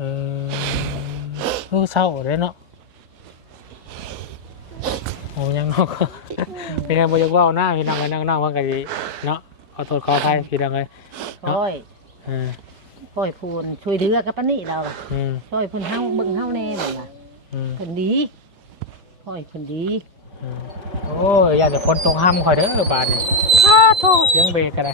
เออโอ้เศร้าเลยเนาะโอ้ยังนาะเป็นไงบ่อยากเว่าหน้าพี่น้องไว้นั่งนอกเพิ่นก็สิเนาะขอโทษขออภัยพี่น้องเลยโอ้ยเออโอ้ยพูนช่วยเดือกับปานนี่เราล่ะอืมช่วยเพิ่นเฮาเบิ่งเฮาแน่นี่ล่ะอืมเพิ่นดีโอ้ยเพิ่นดีอืมโอ้ยอยากจะพ้นตรงห้ำคอยเด้อบาดนี่อ้าโทษ เสียงเบรกกันเล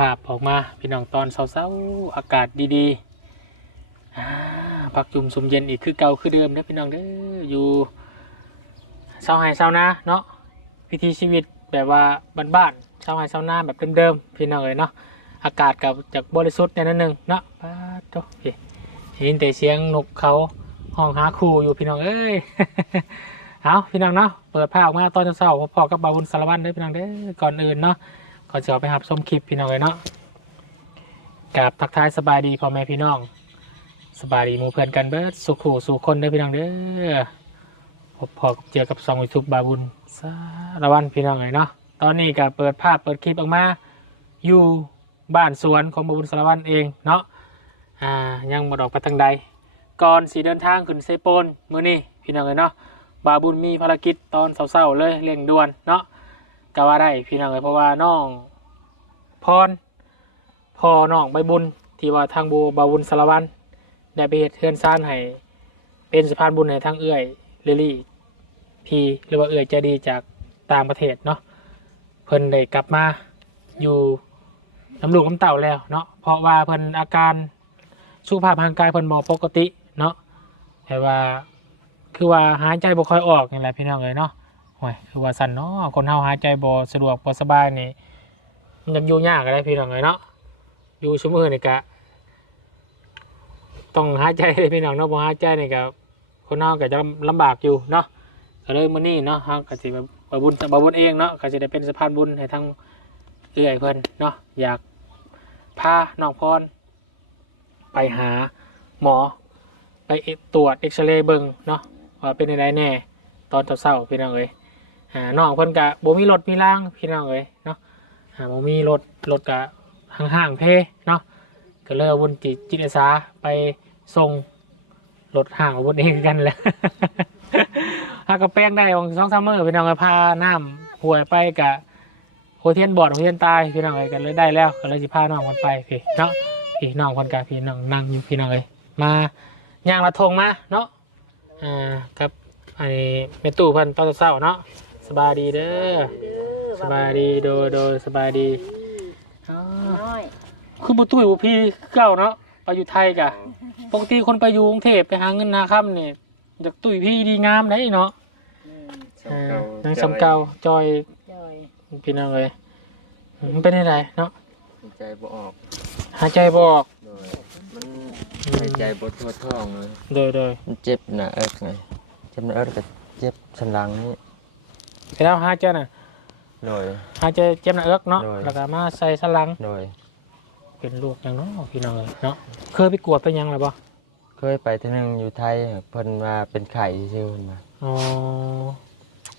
ภาพออกมาพี่น้องตอนเช้าๆอากาศดีๆพักจุ่มสมเย็นอีกคือเก่าคือเดิมเด้อพี่น้องเด้ออยู่เช้าไห้เช้านาเนาะวิถีชีวิตแบบว่าบ้านๆเช้าไห้เช้านาแบบเดิมๆพี่น้องเอ้ยเนาะอากาศกับจากบริสุทธิ์แน่นอนหนึ่งเนาะป้าโตเฮ้ได้ยินแต่เสียงนกเขาห้องหาครูอยู่พี่น้องเอ้ยเอาพี่น้องเนาะเปิดภาออกมาตอนเช้าๆพอๆกับบาวบุญสารวัตรเด้พี่น้องเด้อก่อนอื่นเนาะ ก็จะเอาไปหับส้มคลิปพี่น้องเลยเนาะกับทักทายสบายดีพ่อแม่พี่น้อง สบายดีมูเพื่อนกันเบิดสุขูสู่คนเด้อพี่น้องเด้อพบพอเจอกับซองยูทูบบาบุญสารวันพี่น้องเลยเนาะตอนนี้ก็เปิดภาพเปิดคลิปออกมา อยู่บ้านสวนของบาบุญสารวันเองเนาะอ่ายังมาดอกไปทางใดก่อนสีเดินทางขึ้นเซโปนมื้อนี้พี่น้องเลยเนาะบาบุญมีภารกิจตอนเศร้าๆเลยเร่งด่วนเนาะ ก็ว่าได้พี่น้องเลยเพราะว่าน้องพรพ่อน้องใบบุญที่ว่าทางบูบาบุญสารวันได้ไปเฮ็ดเทือนซ่านให้เป็นสะพานบุญให้ทางเอื้อยลิลี่พีหรือว่าเอื้อยใจดีจากต่างประเทศเนาะเพิ่นได้กลับมาอยู่น้ำลูกน้ำเต่าแล้วเนาะเพราะว่าเพิ่นอาการสุขภาพร่างกายเพิ่นบ่ปกติเนาะแต่ว่าคือว่าหายใจบ่ค่อยออกนี่แหละพี่น้องเลยเนาะ โอ้ยคือว่าสั่นเนาะคนเฮาหายใจบ่สะดวกบ่สบายนี่มันยังอยู่ยากอะไรพี่น้องเลยเนาะอยู่ชั่วโมงนี่กะต้องหายใจเลยพี่น้องเนาะบ่หายใจนี่กะคนเฮาก็จะลำบากอยู่เนาะก็เลยมื้อนี้เนาะเฮาก็สิบบบ่บุญบ่บุญเองเนาะก็สิได้เป็นสะพานบุญให้ทั้งเอื้อยเพิ่นเนาะอยากพาน้องพร ไปหาหมอ ไปตรวจเอ็กซเรย์เบิ่งเนาะว่าเป็นอะไรแน่ ตอนเช้าๆพี่น้องเอ้ย หาน้องเพิ่นกะบ่มีรถมีล่างพี่น้องเอ้ยเนาะหาบ่มีรถรถกะห่างๆเพเนาะก็เลยเอาบุญจิตจิตอาสาไปส่งรถห่างของบุญเองกันแหละหากระแป้งได้ของสองสามมื้อพี่น้องเอ้ยพาน้ำห่วยไปกะโคเทียนบอดโคเทียนตายพี่น้องเอ้ยกันเลยได้แล้วก็เลยสิพาน้องมันไปพี่เนาะพี่น้องคนกะพี่น้องนั่งอยู่พี่น้องเอ้ยมาย่างละทงมาเนาะอ่าครับอันนี้เมตู้พิ่นตอนเช้าเนาะ สบายดีเด้อสบายดีโดยโดยสบายดีอ๋อน้อยคือบุตุ้ยบุพี่เก่าเนาะไปอยู่ไทยกะปกติคนไปอยู่กรุงเทพไปหาเงินนาค่ำนี่จากตุ้ยพี่ดีงามได้เนาะอืมอ่านังสำเก่าจอยจ้อยพี่น้องเลยมันเป็นยังไงเนาะหายใจบ่ออกหายใจบออกโดยมันหายใจบ่ทั่วท้องเลยโดยโดยมันเจ็บหน้าเอิกไงเจ็บหน้าเอิกกับเจ็บสันหลังนี่ เสร็จแล้วหายใจน่ะโดยหายใจเจ็บหน้าเอิกเนาะโดย แล้วก็มาใส่สลังโดย เป็นลูกอย่างเนาะพี่น้องเลยเนาะเคยไปกวดไปยังหรือเปล่าเคยไปเที่อหนึงอยู่ไทยเพิ่นว่าเป็นไข้ซื่อๆเพิ่นมาอ๋อ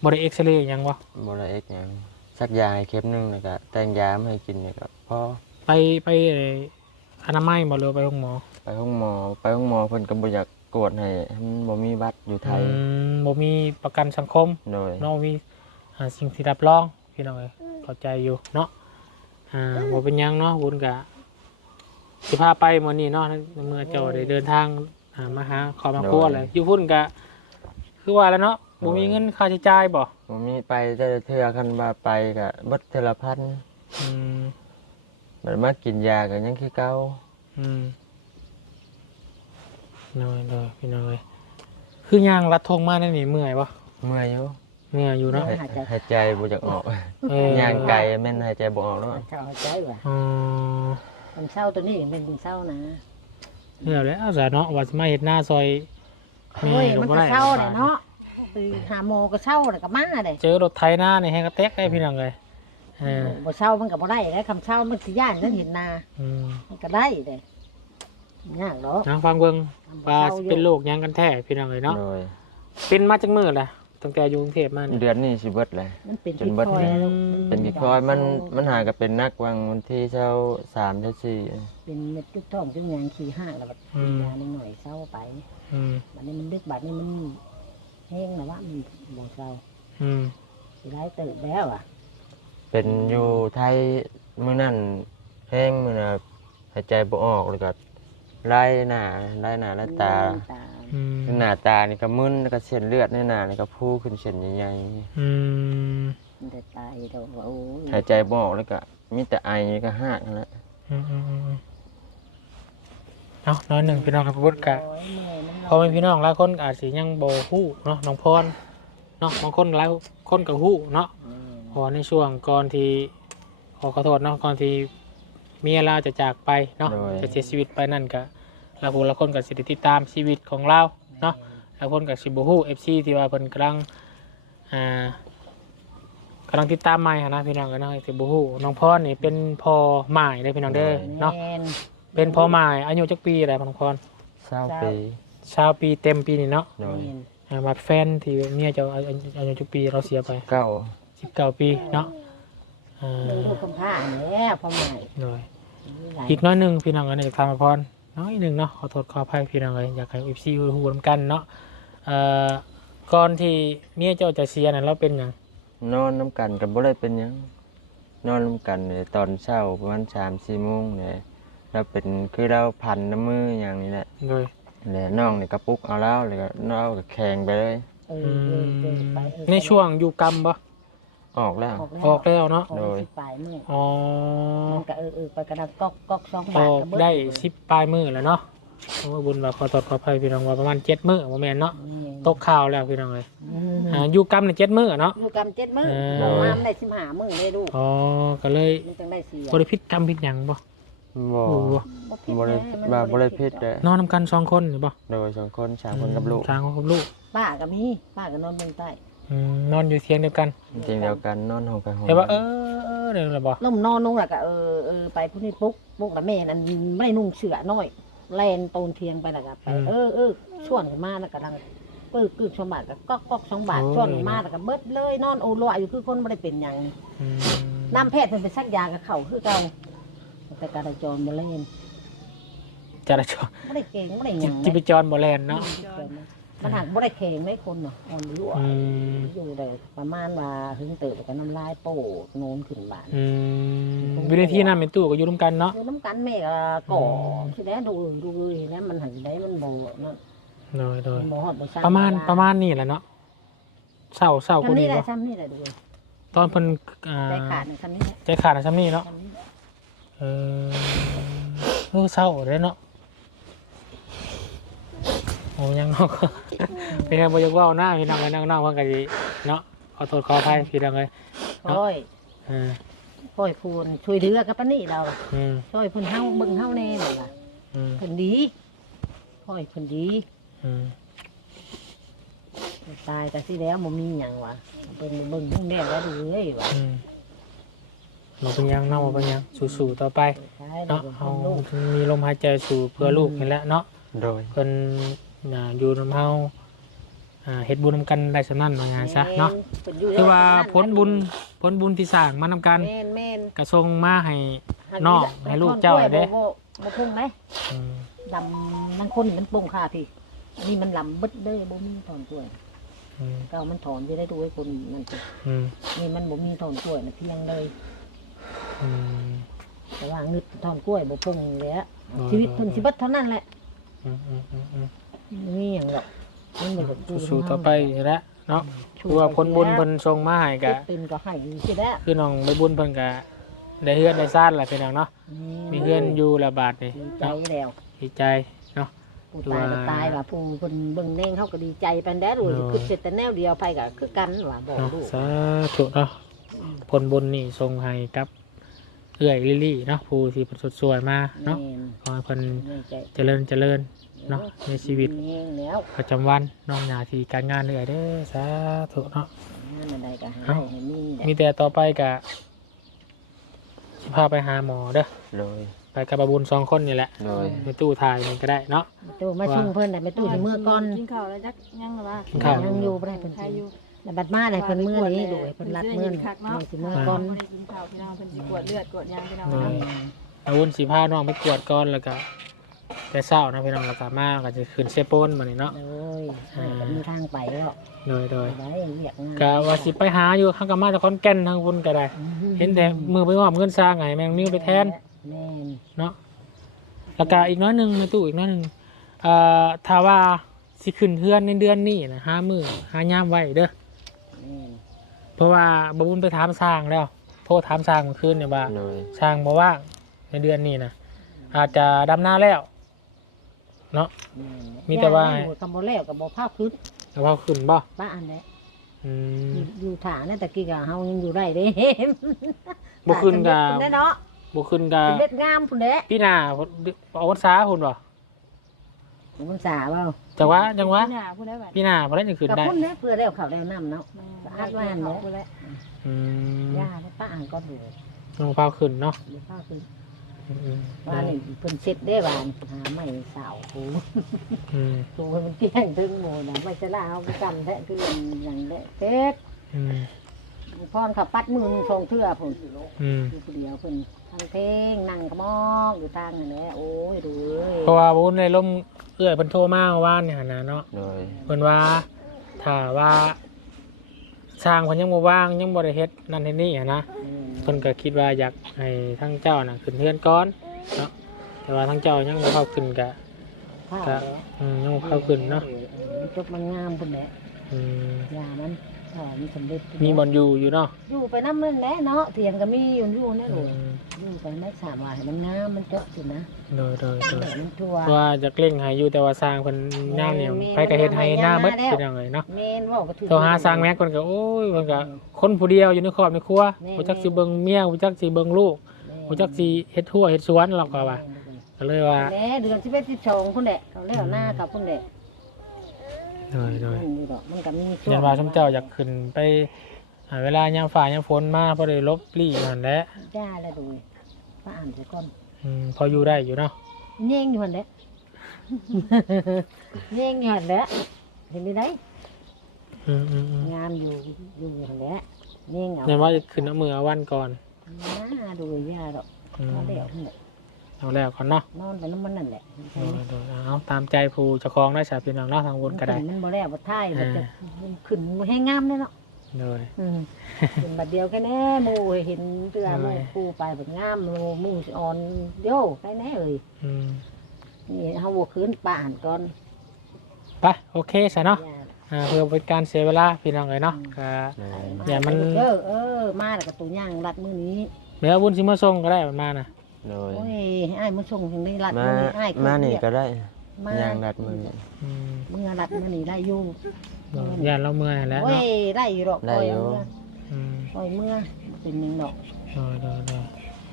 บริเอ็กซเรย์ยังวะบ่ได้เอ็กหยังสักยาให้เข็มหนึงแล้วก็แต่งยามาให้กินนี่ก็พอไปไปเอ่ออนามัยบ่เลยไปห้องหมอไปห้องหมอไปห้องหมอเพิ่นก็บ่อยากกวดให้มันบ่มีบัตรอยู่ไทยอืมบ่มีประกันสังคมโดย เนาะมี อ่าสิ่งที่รับรองพี่น้องเอ้ยเข้าใจอยู่เนาะอ่าบ่เป็นหยังเนาะบุญกะสิพาไปมื้อนี้เนาะเมื่อเจ้าได้เดินทางอ่ามาหาครอบครัวเลยอยู่พุ่นกะ คือว่าแล้วเนาะบ่มีเงินค่าใช้จ่ายบ่บ่มีไปแต่เทื่อคันว่าไปก็เบิดเทื่อละพันอืมมันมากินยาก็ยังคือเก่าอืมน้อยเลยพี่น้องเอ้ยคือย่างรัดทงมานั่นนี่เมื่อยบ่เมื่อยอยู่ เมื่อยอยู่เนาะหายหายใจบ่อยากออกเออย่างไกลแม่นหายใจบ่ออกแล้วเช้าใจว่ะอ๋อมันเศร้าตัวนี้เป็นเศร้านะเหนื่อยแล้วจ้ะเนาะว่าจะมาเห็ดหน้าซอยโอ้ยมันก็เศร้าแหละเนาะไปหาหมอก็เช่าแล้วก็มาเลยเจอรถไถหน้านี่ให้กระแตกได้พี่น้องเลยเออบ่เช่ามันก็บ่ได้แล้วคำเช่ามันสิย่านนั้นเห็นนาอืมมันก็ได้เลยยากหรอกน้องฟังเบิ่งว่าสิเป็นโรคหยังกันแท้พี่น้องเลยเนาะโดยเป็นมาจากมื้อล่ะ ตั้งแต่อยู่กรุงเทพมานี่เดือนนี้สิเบิดเลย มันเป็นจนเบิดที่คอยแล้วเป็นกี่คอยมันมันหากับเป็นนักวังวันที่เช้าสามเช้าสี่เป็นเม็ดจุกท้องจุกหยางขี้ห้างแล้วก็กินยานิดหน่อยเศร้าไปอืมบัดนี้มันดึกบัดนี้มันแห้งนะว่ามันบ่เศร้าอืมสิได้เติบแล้วอะเป็นอยู่ไทยมื้อนั้นแห้งมื้อน่ะหายใจบ่ออกเลยก็ไล่หน้าไล่หน้าไล่ตา ตา อืมหน้าตานี่ก็มึนแล้วก็เส้นเลือดในหน้านี่ก็พูขึ้นเส้นใหญ่อืมมันจะตายเดี๋ยวว่าโอ้ยๆหายใจบ่ออกแล้วก็มีแต่ไอก็หากนั่นแหละอืมอืมอืมเอาน้อยหนึ่งพี่น้องครับพุทธกะ โอ้ยเมื่อยมันพอเป็นพี่น้องหลายคนก็อาจสิยังบ่ฮู้เนาะน้องพรเนาะบางคนหลายคนก็ฮู้เนาะอืมเพอในช่วงก่อนที่ขอขอโทษเนาะก่อนที่เมียเราจะจากไปเนาะจะเสียชีวิตไปนั่นก็ หลายคนหลายคนก็สิได้ติดตามชีวิตของเราเนาะหลายคนก็สิบ่ฮู้ FC ที่ว่าเพิ่นกำลังอ่ากำลังติดตามใหม่หั้นนะพี่น้องก็เนาะสิบ่ฮู้น้องพรนี่เป็นพ่อหมายเด้อพี่น้องเด้อเนาะแม่นเป็นพ่อหมายอายุจักปีอะไรน้องพรเศร้าปีชาวปีเต็มปีนี่เนาะโดยแม่นอ่าบัดแฟนที่เมียเจะอายุอายุจักปีเราเสียไปเก้า19ปีเนาะอ่เรื่องาลูกคำพร้าแล้วพ่อใหม่โดยอีกน้อยหนึ่งพี่น้องกันอยากทำมาพร น้อยหนึ่งเนาะขอโทษขออภัยพี่น้องเลยอยากให้อีซีหูนำกันเนาะเอ่อก่อนที่เมียเจ้าจะเสียนั่นเราเป็นหยังนอนน้ำกันกับบ่ได้เป็นหยังนอนน้ำกันเนี่ยตอนเช้าประมาณสามสี่โมงเนี่ยเราเป็นคือเราพันน้ำมืออย่างนี้แหละโดยแล้วน้องเนี่ยกระปุกเอาแล้วแล้วก็น้องก็แข่งไปเลย เออเออเออไปเออ ในช่วงอยู่กรรมปะ ออกแล้ว ออกแล้วออกแล้วเนาะ ออกโดย สิปลายมืออ๋อมันก็เออเออไปกระดังก๊อกก๊อกสองอบาทอกก็เบิได้สิบปลายมือแล้วเนาะเพราะว่าบุญว่าขอโทษขออภัยพี่น้องว่าประมาณเจ็ดมือโมเมนเนาะตกข่าวแล้วพี่น้องเลยอืมอ่าอยู่กรรมในเจ็ดมือเนาะ อยู่กำเจ็ดมือเออประมาณได้สิบห้ามือเลยลูกอ๋อก็เลยมันจังได้สี่บริพิษกรรมพิษหยังบ่บ่โอ้โหบ่ได้บ่บ่ได้พิษเลยนอนนำกันสองคนหรือบ่โดยสองคนสามคนกับลูกสามคนกับลูกป้าก็มีป้าก็นอนบนใต้ อืมนอนอยู่เทียงเดียวกันจริงเดียวกันนอนห้องกันห้องเห็นว่าเออเออเดี๋ยวละบ่ล่มนอนนุ่งแล้วก็เออเออไปผู้นี้ปุ๊กปุ๊กแล้วแม่นั่นไม่ได้นุ่งเสื้อน้อยแลนโตนเทียงไปแล้วก็ไปเออเออช่วนขึ้นมาแล้วก็ดังปึกกึกสองบาทก็ก๊อกก๊อกสองบาทช่วนขึ้นมาแล้วก็เบิดเลยนอนโอโลอยู่คือคนไม่ได้เป็นหยังนี่อืมน้ำแพทย์เพิ่นไปซักยากับเขาคือเก่าแต่การจรบ่เล่นจราจรบ่ได้เก่งบ่ได้หยังจิปจรบ่แลนเนาะ มันหักบ่ได้เข่งไม่คนเนาะอ่อนรั่วอืม อยู่ได้ประมาณว่าหึงเติบกับน้ำลายโป้โนนขึ้นบ้านอืมวิธีนั้นเป็นตู้ก็อยู่ร่วมกันเนาะอยู่น้ำกันแม่ก็ก่อที่แล้วดูดูแล้วมันหันได้มันบ่นั่นโดยโดยมันบ่ฮอดบ่ซักประมาณประมาณนี้แหละเนาะเศร้าเศร้ากูทำดีนี่แหละบ่ซ้ำนี่แหละดูตอนเพิ่นอ่าใจขาดซ้ำนี่แหละใจขาดอะซ้ำนี่เนาะซ้ำนี่แหละเออเออเศร้าเลยเนาะโอ้ยังเนาะเป็นไงบ่อยากเว้าหน้าพี่น้องไว้นั่งๆเพิ่นก็สิเนาะขอโทษขออภัยพี่น้องเลยค่อยเออค่อยพูนช่วยเหลือกับปานนี่เราอืมช่วยเพิ่นเฮาเบิ่งเฮาแน่นี่ล่ะอืมเพิ่นดีค่อยเพิ่นดีอืมตายแต่สิแล้วบ่มีหยังวะเบิ่งเบิ่งเบิ่งแน่แล้วดูเอ้ยวะอืมบ่เป็นหยังเนาะบ่เป็นหยังสู้ๆต่อไป ตายเนาะแล้วเอาลูกมีลมหายใจสู่เพื่อลูกนี่แหละเนาะโดย เพิ่น อ่าอยู่นำเฮาอ่าเฮ็ดบุญนำกันได้สำนั้นว่างั้นซะเนาะเพิ่นยู่คือว่าแล้วผลบุญผลบุญที่สร้างมานำกันแม่นแม่นกระทรงมาให้น้องให้ลูกเจ้าเด้บ่บ่บ่พุ่งเด้อืมดำมันคนมันป่งค่าพี่อันนี้มันลำเบิดเด้บ่มีถอนกล้วยอืมเก่ามันถอนสิได้ดูให้คนนั่นสิอืมนี่มันบ่มีถอนกล้วยน่ะเพียงเลย อืม แต่ว่านึดถอนกล้วยบ่พุ่งแล้วอ๋อชีวิตเพิ่นสิเบิดเท่านั้นแหละ อืมอืมอืมอืม บ่มีหยังหรอกมันบ่ได้ดูสู้ๆต่อไปนี่แหละเนาะคือว่าผลบุญเพิ่นทรงมาให้ก็ก็เป็นก็ให้สิแล้วคือน้องใบบุญเพิ่นก็ได้เฮือนได้ซ่านล่ะพี่น้องเนาะมีเฮือนอยู่ละบาทนี่ดีใจเนาะแล้วดีใจเนาะ ผู้ตายก็ตายว่าผู้เพิ่นเบิ่งแน่งเขาก็ดีใจปานแด้ดูเนาะคือเสร็จแต่แนวเดียวไปก็คือกันว่าบอกเนาะลูกสาธุเนาะผลบุญนี่ทรงให้กับเอื้อยลิลี่เนาะผู้ที่เพิ่นสดสวยมาเนาะแม่นขอให้เพิ่นแม่ใจเจริญเจริญ เนาะในชีวิตเองแล้วประจำวันน้องหน้าที่การงานเลยเด้อสาธุเนาะ งานอะไรก็หาเอ้า ให้มีแหละมีแต่ต่อไปกะสิพาไปหาหมอเด้อโดยไปกับบาบุญสองคนนี่แหละโดยในตู้ถ่ายมันก็ได้เนาะ ตู้มาชุ่มเพิ่นน่ะไปตู้ที่เมื่อก่อนกินข้าวแล้วจักยังหรือว่ากินข้าว ยังอยู่บ่ได้เพิ่นใครอยู่แล้วบัดมาได้เพิ่นมื้อนี้ดูให้เพิ่นรัดมื้อนี่คักเนาะมื้อสิเมื่อก่อนบ่ได้กินข้าวพี่น้องเพิ่นสิกวดเลือดกวดยางพี่น้องเอเนาะออาวุธสีผ้าน้องไปกวดก่อนแล้วก็ แต่เศร้านะพี่น้องแล้วก็มาก็จะขึ้นเซโปนมานี่เนาะ โอ้ยให้ก็มีทางไปแล้วโดยโดยไปเรียกงานก็ว่าสิไปหาอยู่ข้างกับมาจากคอนแก่นทางคุณก็ได้เห็นแต่มือไปว่าเงินสร้างไงแมงนิ้วไปแทน แม่นเนาะแล้วก็อีกน้อยหนึ่งในตู้อีกน้อยหนึ่งเอ่อถ้าว่าสิขึ้นเพื่อนในเดือนนี้นะห้ามือหายามไว้เด้อ แม่นเพราะว่าบบุญไปถามสร้างแล้วโทษถามสร้างเมื่อคืนเนี่ยว่าโดยสร้างบอกว่างในเดือนนี้นะอาจจะดำหน้าแล้ว เนาะแม่นมีแต่ว่าย่อยู่กับบ่แล้วกับบ่ภาพขึ้นแต่ว่าขึ้นบ่ป้าอันแหละอืมอยู่อยู่ฐานนั่นตะกี้ก็เฮายังอยู่ได้เด้บ่ขึ้นกับได้เนาะบ่ขึ้นกับเป็นเบ็ดงามพุ่นเด้พี่นาเอาวัดซาคุณบ่มันสาเว้าจังหวะจังหวะหน้าผู้ได้บัดพี่นาบ่ได้จะขึ้นกับได้พุ่นเด้เพื่อแล้วเขาแล้วน้ำเนาะอัดไว้อันเด้อผู้แล้วอืมย่าได้ป้าอ่านก็ดูลงเฝ้าขึ้นเนาะมีข้าวคือ อืมว่านี่เพิ่นเช็ดได้บานหาไม่สาวโอ้อืมดูให้มันเตี้ยงถึงหมู่น่ะไม่ใช่ละเอาไปจำแท้คืออย่างเด้เท็ดอืมพรขับปัดมือทรงเทื่อพุ่นอืมอยู่ผู้เดียวเพิ่นทางเพลงนั่งกระมอกอยู่ทางนั่นแหละโอ้ยดูเอ้ยเพราะว่าบุญในล่มเอื้อยเพิ่นโทรมาเมื่อว่านเนี่ยหั่นนะเนาะโดยเพิ่นว่าถ้าว่าสร้างเพิ่นยังบ่ว่างยังบ่ได้เฮ็ดนั่นเฮ็ดนี่หันนะอืม เพิ่นก็คิดว่าอยากให้ทั้งเจ้าน่ะขึ้นเฮือนก่อนเนาะแต่ว่าทั้งเจ้ายังบ่เข้าขึ้นก็ข้าวก็แล้วอืมยังบ่เข้าขึ้นเนาะมันจบมันงามพุ่นแหละอืมยามัน ถ้ามันสำเร็จมีบ่อนอยู่อยู่เนาะอยู่ไปน้ำนั่นแหละเนาะเถียงก็มีอยู่อยู่แน่อืเลยมอยู่ไปไม่สามารถให้มันงามมันจบสินะโดยโดยโดยให้มันทั่วว่าจะเกร่งให้อยู่แต่ว่าสร้างเพิ่นงานเนี่ยไปก็เฮ็ดให้หน้าเบิดเป็นจังไงเนาะเมนว่าก็ถือโทรหาสร้างแม็กเพิ่นก็โอ้ยเพิ่นก็คนผู้เดียวอยู่ในครอบในครัวบ่จักสิเบิ่งเมียบ่จักสิเบิ่งลูกบ่จักสิเฮ็ดทั่วเฮ็ดสวนเราก็ว่าก็เลยว่าแหน่เดือนสิบเอ็ดสิบสองพุ่นแหละเขาแล้วหน้ากับพุ่นแหละ โดยโดย มันอยู่ดอกมันก็มียันว่าสมเจ้าอยากขึ้นไปหาเวลายามฝ่ายามฝนมาพอได้ลบลี่นั่นแหละจ้าแล้วดูป้าอ่านไปก่อนอืมพออยู่ได้อยู่เนาะเน่งอยู่หันแหละ เน่งอยู่หันแหละเห็นไหมได้อืมอืมอืมงามอยู่อยู่หันแหละเน่งเอายันว่าจะขึ้นเอามือเอาวันก่อนหน้าดูย่าดอกอืมเขาเดี่ยวพุ่นแหละ เอาแล้วก่อนเนาะนอนไปน้ำมันนั่นแหละโดยโดยเอาตามใจผู้เจะคลองได้สาพี่น้องเนาะทางบนก็ได้ มันบ่แล้วบ่ท้ายมันจะมันขึ้นให้งามเลยเนาะโดย อืมเป็นบัดเดียวแค่แน่หมู่เห็นเตือใช่หมู่คู่ไปแบบงามโลหมู่สิอ่อนโย่ไปแน่เอ่ยอืมนี่เฮาบ่คืนป่านก่อนไปโอเคสะเนาะอ่าเพื่อเป็นการเสียเวลาพี่น้องเลยเนาะก็โดยอย่ามัน เด้อเออมาแล้วก็ตัวย่างรัดมื้อนี้เดี๋ยวบุญสิมาส่งก็ได้มันมาน่ะ โดยโอ้ยอ้ายมาส่งถึงได้รัดมามื้อนี้อ้ายมานี่ก็ได้มาย่างดัดมือนี่อืมเมื่อรัดมื้อนี้ได้อยู่โดยย่านเราเมื่อยแล้วโอ้เนาะยได้อยู่ดอกได้ปล่อยอยู่เมื่ออืมปล่อยเมื่อเป็นหนึงดอกโดยโดยโดย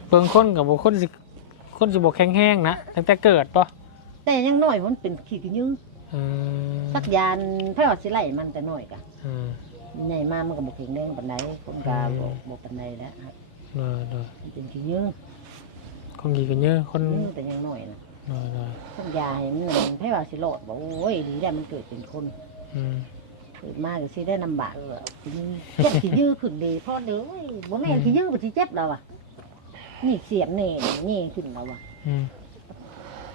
เบิ่งคนกับบุคนสิคนสิบกแข็งแห้งๆนะตั้งแต่เกิดปะแต่ยังน้อยมันเป็นขี้กระยืออืมสักยานเพ่อสิไล่มันแต่น้อยกะอืมใหญ่มามันก็บ่แข็งแรงปานใดคนกาบ่บ่ปานใดแล้วครับโดยโดยมันเป็นขี้ยือ คนกี่กันเยอะคนยือแต่ยังน้อยนะโดยโดยสักยาให้มันเพ่อสิโลดบอกโอ้ยดีได้มันเกิดเป็นคนอืมเกิดมาก็สิได้ลำบากเออขี้ยื้อเจ็บขี้ยื้อขึ้นดีพ่อเด้อเอ้ยบ่แม่นขี้ยื้อบ่สิเจ็บแล้วอะนี่เสียบแน่นี่ขึ้นแล้วอะอืม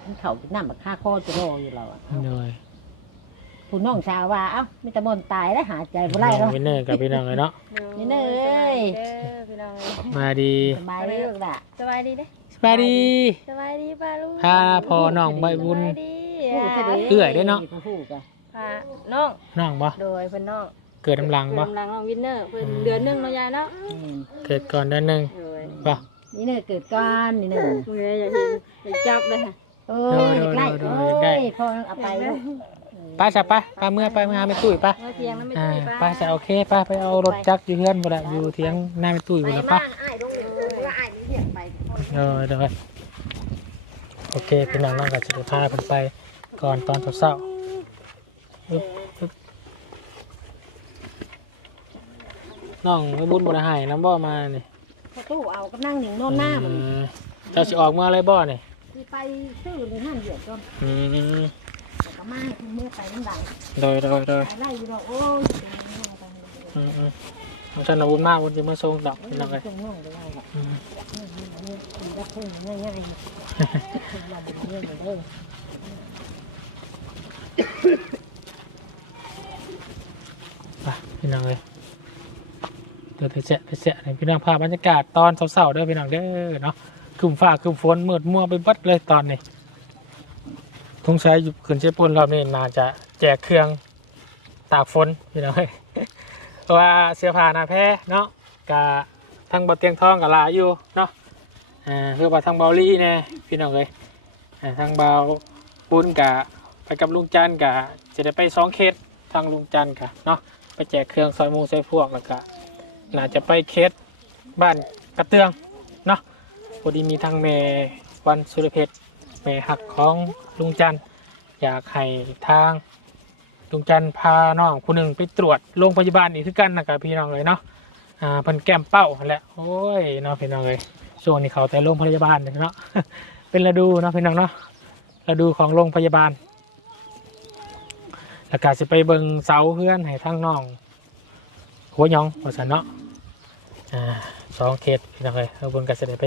มันเข้าไปน้ำบักค่าคอจะรออยู่แล้วอะโดยผู้น้องชาวว่าเอ้ามีแต่บนตายแล้วหาใจบ่ได้แล้ววินเนอร์กับพี่น้องเลยเนาะนี่เด้อเอ้ยเด้อพี่น้องเอ้ยมาดีสบายเรื่องล่ะสบายดีเด้ส บายดีสบายดีป้าลุงพาพอน้องใบบุญสบายดีผู้จะได้เอื้อยด้วยเนาะผู้ก็พาน้อง น้องบ่โดยเพิ่นน้องเกิดน้ำลังบ่ กำลังน้องวินเนอร์เพิ่นเดือนหนึงเนาะยายเนาะอืมเกิดก่อนเดือนหนึ่งโดยบ่ นี่เด้อเกิดก่อนนี่เด้อเมื่ออยากเห็นอยากจับเลยค่ะเอ้ยไล่เอ้ยพอเอาไปลูกไป้าจะไปไปเมื่อไปเมื่อหาไม่ตุ้ยไปเมื่อเที่ยงแล้วไม่อ่าตุ้ยไปป้าจะโอเคไปไปเอารถจักรอยู่เฮือนบ่ละอยู่เถียงหน้าไม่ตุ้ยไปบ่ละมาปะอ้ายลงเลยว่าอ้ายนี่เรียกไปเออเดี๋ยวโอเคพี่น้องน้องก็จะพาเพิ่นไปก่อนตอนเช้าๆอึ๊บอึ๊บน้องไม่บุญบริหายน้ำบ่มานี่พอตู้เอาก็นั่งหนิงนอนหน้ามันอืมเจ้าสิออกเมื่อไรบ่นี่ที่ไปซื้อในห้างเดียดจนอืมแล้วก็มาให้คุณแม่ไปน้ำดังโดยโดยโดยไปไล่อยู่ดอกโอ้ยเป็นยังไงกันอืมอื ฉันนะบุญมากบุญจะมาส่งดอกพี่น้องเลยตรงน้องเลยว่าอืมนี่นี่รับเพิ่มง่ายวันนี้เลยเด้อไปพี่น้องเลยเดี๋ยวเจะเจะพี่น้องภาพบรรยากาศตอนเช้าๆเด้อพี่น้องเด้อเนาะครึมฟ้าครึมฝนมืดมัวไปบัดเลยตอนนี้ทงใช้อยู่ขึ้นใช้ปนรอบนี้น่าจะแจกเครื่องตากฝนพี่น้อง เพราะว่าเสื้อผ้าหน้าแพ้เนาะกะทั้งบะเตียงทองกับลาอยู่เนาะอ่าเพื่อว่าทางเบาลี่แน่พี่น้องเลยอ่าทางเบาปุ้นกะไปกับลุงจันกะจะได้ไปสองเคสทางลุงจันกะเนาะไปแจกเครื่องซอยมูซอยพวกแล้วก็น่าจะไปเคสบ้านกระเตืองเนาะพอดีมีทางเมวันสุรเพชรเมหักของลุงจันอยากให้ทาง ลุงจันทร์พาน้องคนหนึ่งไปตรวจโรงพยาบาลอีกคือกันนะครับพี่น้องเลยเนาะอ่าเพิ่นแก้มเป้าแหละโอ้ยเนาะพี่น้องเลยช่วงนี้เขาแต่โรงพยาบาลเนาะเป็นฤดูเนาะพี่น้องเนาะฤดูของโรงพยาบาลแล้วก็สิไปเบิ่งเสาเพื่อนให้ทั้งน้องหัวยองว่าซั่นเนาะอ่าสองเขตพี่น้องเลยเอาบิ่งก็สิได้ไป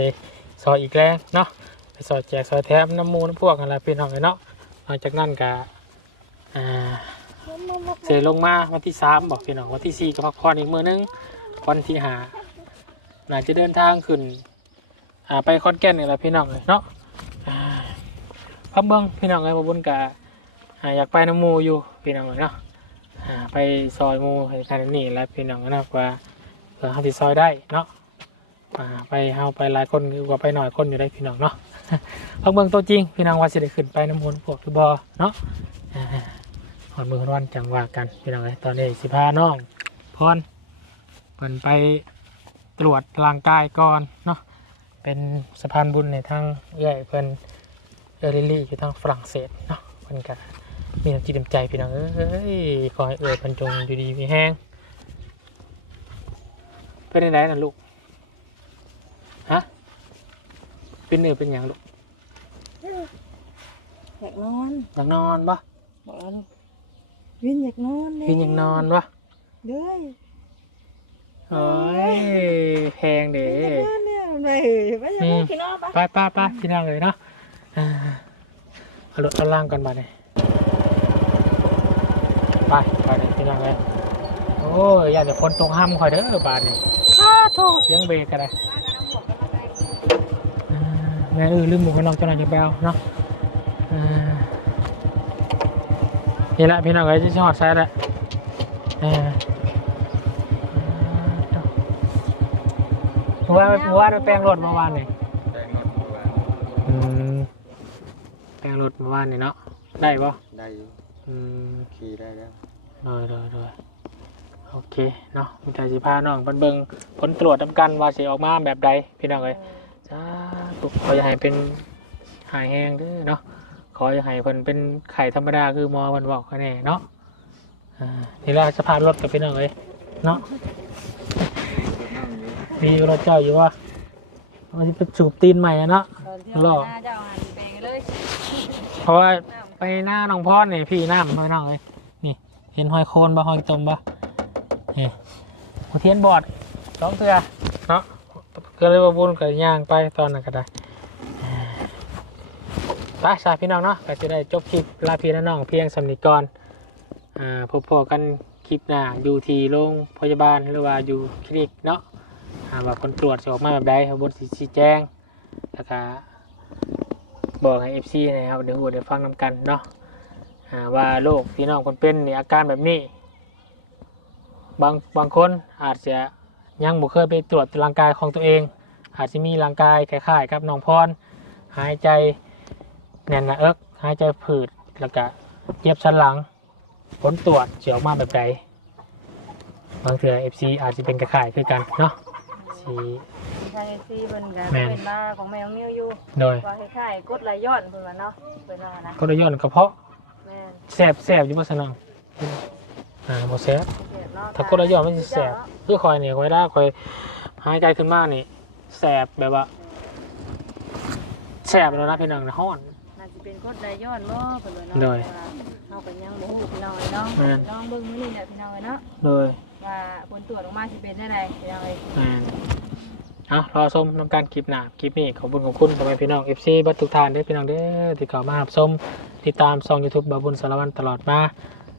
ซอยอีกแล้วเนาะไปซอยแจกซอยแถมน้ำมูน้ำพวกกันแหละพี่น้องเลยเนาะหลังจากนั้นก็อ่า เสยลงมาวันที่สามบอกพี่น้องวันที่สี่ก็พักผ่อนอีกมือนึงวันที่หาน่าจะเดินทางขึ้นไปคอนแก่นนี่แหละพี่น้องเลยเนาะพับเบิ้งพี่น้องเลยมาบนกะอยากไปน้ำมูอยู่พี่น้องเลยเนาะไปซอยมูให้กันนี่แหละพี่น้องนะว่าเออเขาที่ซอยได้เนาะไปเฮาไปหลายคนคือกว่าไปหน่อยคนอยู่ได้พี่น้องเนาะพักเบิ้งตัวจริงพี่น้องว่าสิได้ขึ้นไปน้ำมูน้ำพวกคือบอเนาะ อ่าหอนมือหอนวันจังว่ากันพี่น้องเอ้ยตอนนี้สิพาน้องพรเพิ่นไปตรวจร่างกายก่อนเนาะเป็นสะพานบุญในทางเอื้อยเพิ่นเออลิลี่อยู่ทางฝรั่งเศสเนาะเพิ่นก็มีน้ำจิตน้ำใจพี่น้องเอ้ยขอให้เอื้อยเพิ่นจงอยู่ดีมีแห้งเป็นยังไงน่ะลูกฮะเป็นเนื้อเป็นหยังลูกอยากนอนอยากนอนปะบอกแล้ว วินอยากนอนเลยพี่ยังนอนปะเด้ยโอ้ยแพงเด้นอนเนี่ยไม่เฮ้ยไม่ใช่กินนอนปะไปป้าป้าพี่นั่งเลยเนาะอ่าเอารถเอาล่างก่อนมาเลยไปไปเลยพี่นั่งเลยโอ้ยอยากจะคนตรงห้ามคอยเด้อบาทนี่ข้าโทษเสียงเบรกกันเลยอ่าแม่เออลืมหมูกับน้องเจ้าหน่อยจะแบวเนาะ นี่แหละพี่น้องเอ้ยจะชอดใช้แหละอ่าเมื่อวานเมื่อวานไปแปลงรถเมื่อวานนี่ได้งดเมื่อวานอืมแปลงรถเมื่อวานนี่เนาะได้ปะได้อยู่อืมขี่ได้แล้วโดยโดยโดยโอเคเนาะมีใจสิพาน้องเบิ่งเบิ่งผลตรวจทำกันว่าสิออกมาแบบใดพี่น้องเอ้ยจ้าตุกขออย่าให้เป็นหายแห้งเด้อเนาะ ขออย่าให้เพิ่นเป็นไข่ธรรมดาคือหมอเพิ่นบอกแน่เนาะอ่าทีแรกจะพารถกับพี่น้องเอ้ยเนาะมีรถเจ้าอยู่ว่ามันจะไปสูบตีนใหม่อะเนาะตอนเที่ยวหน้าเจ้าหันไปเลยเพราะว่าไปหน้าหนองพอดนี่พี่น้ำห้อยน้องเลยนี่ เห็นหอยโคนบ่หอยตมบ่นี่หัวเทียนบอดสองเทือเนาะก็เลยว่าบุญกับย่างไปตอนนั้นก็ได้ ไปสาพี่น้องเนาะก็จะได้จบคลิปลาพี่น้องเพียงสำนิกรอ่าพบพอกันคลิปหน้าอยู่ที่โรงพยาบาลหรือว่าอยู่คลินิกเนาะอ่าว่าคนตรวจจะออกมาแบบใดบนสีชี้แจงแล้วก็บอกให้เอฟซีนะครับเดี๋ยวอูเดี๋ยวฟังนำกันเนาะอ่าว่าโรคพี่น้องคนเป็นนี่อาการแบบนี้ บางบางคนอาจจะยังบ่เคยไปตรวจร่างกายของตัวเอง อาจจะมีร่างกายคล้ายๆกับน้องพรหายใจ แน่นหน้าเอิกหายใจผืดแล้วก็เจ็บสันหลัง ผลตรวจจะออกมาแบบใดบางเถื่อเอฟซีอาจจะเป็นคล้ายๆคือกันเนาะสีใช่ซีเพิ่นก็แม่นเป็นมาของแมวมิวอยู่โดยว่าคล้ายๆกดไหลย้อนเพิ่นว่าเนาะเพิ่นว่านะก็ได้ย้อนกระเพาะแสบแสบอยู่บ่สนองอ่าบ่แสบถ้าคนละยอดมันสิแสบคือคอยนี่คอยได้คอยหายใจขึ้นมานี่แสบแบบว่าแสบแล้วนะพี่น้องนะฮ้อนน่าจะ เป็นคนใดย้อนบ่เพิ่นว่าเนาะโดย เฮาก็ยังบ่ฮู้พี่น้องเอ้ยเนาะแม่น ลองเบิ่งมื้อนี้เนี่ยพี่น้องเอ้ยเนาะเลยว่าผลตรวจออกมาสิเป็นได้ไดพี่น้องเอ้ย อ่าเอารอชมน้ำการคลิปหน้าคลิปนี้ขอบคุณขอบคุณพ่อแม่พี่น้อง FC บัดทุกท่านเด้อพี่น้องเด้อที่เข้ามารับชมติดตามช่อง YouTube บาบุญสารวันตลอดมา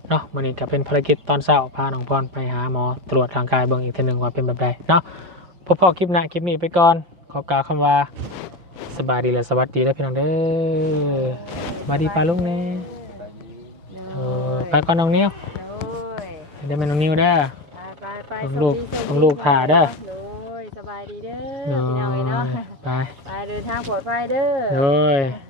เนาะวันนี้ก็เป็นภารกิจตอนเช้าพาน้องพรไปหาหมอตรวจร่างกายเบิ่งอีกทีหนึ่งว่าเป็นแบบใดเนาะพบพอคลิปหน้าคลิปนี้ไปก่อนขอกล่าวคำว่า สบายดีและสวัสดีแล้วพี่น้องเด้อมาดีปลาลุงแน่เออไปก่อนน้องนิ้วโอ้ยเดี๋ยวแม่น้องนิ้วเด้อ ไปไปผมลูกผมลูกถ่าเด้อโอ้ยสบายดีเด้อโอ้พี่น้องเอ้ยเนาะยไปไปเดินทางปลอดภัยเด้อโอ้ยโ